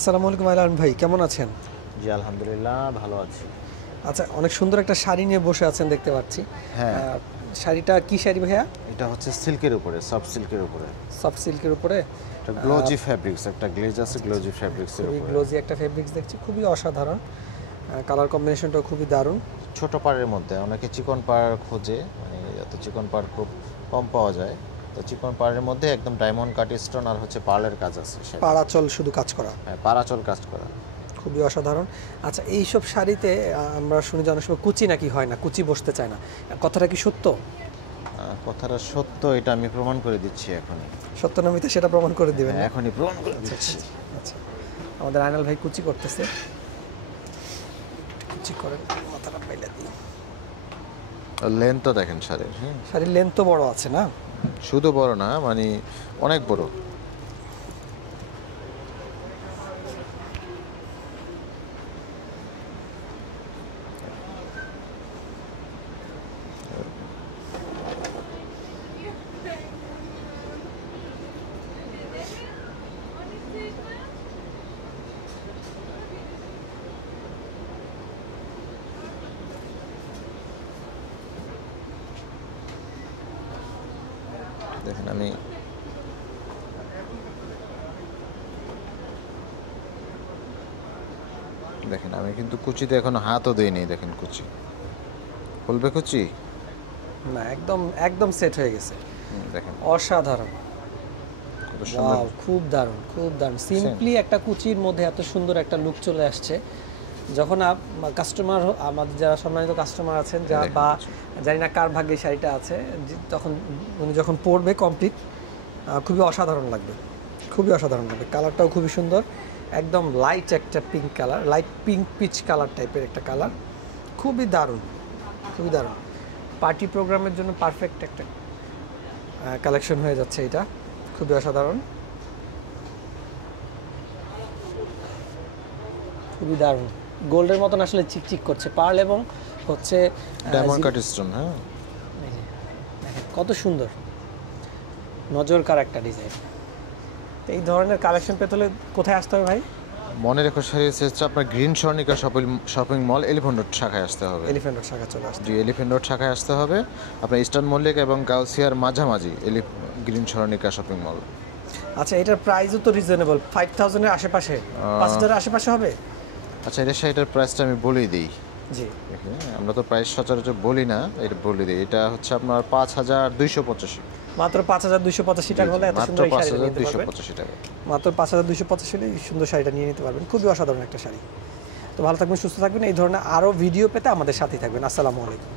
আসসালামু আলাইকুম আইলান ভাই, কেমন আছেন? জি আলহামদুলিল্লাহ ভালো আছি। আচ্ছা, অনেক সুন্দর একটা শাড়ি নিয়ে বসে আছেন দেখতে পাচ্ছি। হ্যাঁ, শাড়িটা কি শাড়ি ভাইয়া? এটা হচ্ছে সিল্কের উপরে, সফট সিল্কের উপরে। সফট সিল্কের উপরে এটা গ্লোজি ফ্যাব্রিক্স, একটা গ্লেজ আছে গ্লোজি ফ্যাব্রিক্সের খুবই উপরে। গ্লোজি একটা ফেব্রিক্স দেখছি, খুবই অসাধারণ। কালার কম্বিনেশনটাও খুবই দারুণ। ছোট পাড়ের মধ্যে অনেকে চিকন পাড় খোঁজে, মানে এত চিকন পাড় খুব কম পাওয়া যায়। তো চিকন পাড়ের মধ্যে একদম ডায়মন্ড কাট স্টোন আর হচ্ছে পার্লের কাজ আছে সেটা। পাড়াচল শুধু কাজ করা, হ্যাঁ, পাড়াচল কাজ করা। খুবই অসাধারণ। আচ্ছা, এইসব শাড়িতে আমরা শুনি যে অনেক সময় কুচি নাকি হয় না, কুচি বসতে চায় না, কথাটা কি সত্য? কথাটা সত্য, এটা আমি প্রমাণ করে দিচ্ছি এখনই। সত্য না মিথ্যা সেটা প্রমাণ করে দিবেন? হ্যাঁ, এখনই প্রমাণ করে দিচ্ছি। আচ্ছা, আমাদের আইনাল ভাই কুচি করতেছে। কুচি করেন, মাথাটা পাইলে দিই। লেন্থটা দেখেন শাড়ির। শাড়ির লেন্থ তো বড় আছে না? শুধু বড় না, মানে অনেক বড়। দেখেন আমি কিন্তু কুচিতে এখনো হাতও দিইনি। দেখেন কুচি খুলবে, কুচি না, একদম একদম সেট হয়ে গেছে। দেখেন অসাধারণ, কত সুন্দর। ওয়াও, খুব দারুণ, খুব দারুণ। সিম্পলি একটা কুচির মধ্যে এত সুন্দর একটা লুক চলে আসছে। যখন কাস্টমার, আমাদের যারা সম্মানিত কাস্টমার আছেন, যা বা জানি না কার ভাগ্যে শাড়িটা আছে, তখন উনি যখন পরবে কমপ্লিট, খুবই অসাধারণ লাগবে, খুবই অসাধারণ লাগবে। কালারটাও খুবই সুন্দর, একদম লাইট একটা pink colour, light pink peach colour টাইপের একটা কালার, খুবই দারুণ, খুবই দারুণ। পার্টি প্রোগ্রামের জন্য পারফেক্ট একটা কালেকশন হয়ে যাচ্ছে এটা, খুবই অসাধারণ, খুবই দারুণ। গোল্ডের মতন আসলে চিকচিক করছে পার্ল এবং হচ্ছে ডায়মন্ড কাট স্টোন। হ্যাঁ, দেখেন কত সুন্দর, নজর কার একটা ডিজাইন। এই ধরনের কালেকশন পেতে হলে কোথায় আসতে হবে ভাই? মনে রেখো শাড়ি হচ্ছে আপনার green Swarnika shopping mall elephant road শাখায় আসতে হবে। এলিফ্যান্ট রোড শাখা চলে আসতে। জি, এলিফ্যান্ট রোড শাখায় আসতে হবে। আপনার ইস্টার্ন মল্লিক এবং গাউসিয়ার মাঝামাঝি গ্রিন স্বর্ণিকা শপিং মল। আচ্ছা, এটার প্রাইসও তো রিজনেবল, 5000 এর আশেপাশে, 5000 এর আশেপাশে হবে। আচ্ছা, এটা শাড়িটার প্রাইসটা আমি বলেই দিই। জি, আমরা তো প্রাইস সচরাচর বলি না, এটা বলে দিই। এটা হচ্ছে আপনার 5285, মাত্র 5285 টাকা হলে এত মাত্র সুন্দর এই শাড়িটা নিতে পারবেন। 5285 টাকা। মাত্র 5285 হলে এই সুন্দর শাড়িটা নিয়ে নিতে পারবেন, খুবই অসাধারণ একটা শাড়ি। তো ভালো থাকবেন, সুস্থ থাকবেন। এই ধরনের আরও ভিডিও পেতে আমাদের সাথেই থাকবেন। আসসালামু আলাইকুম।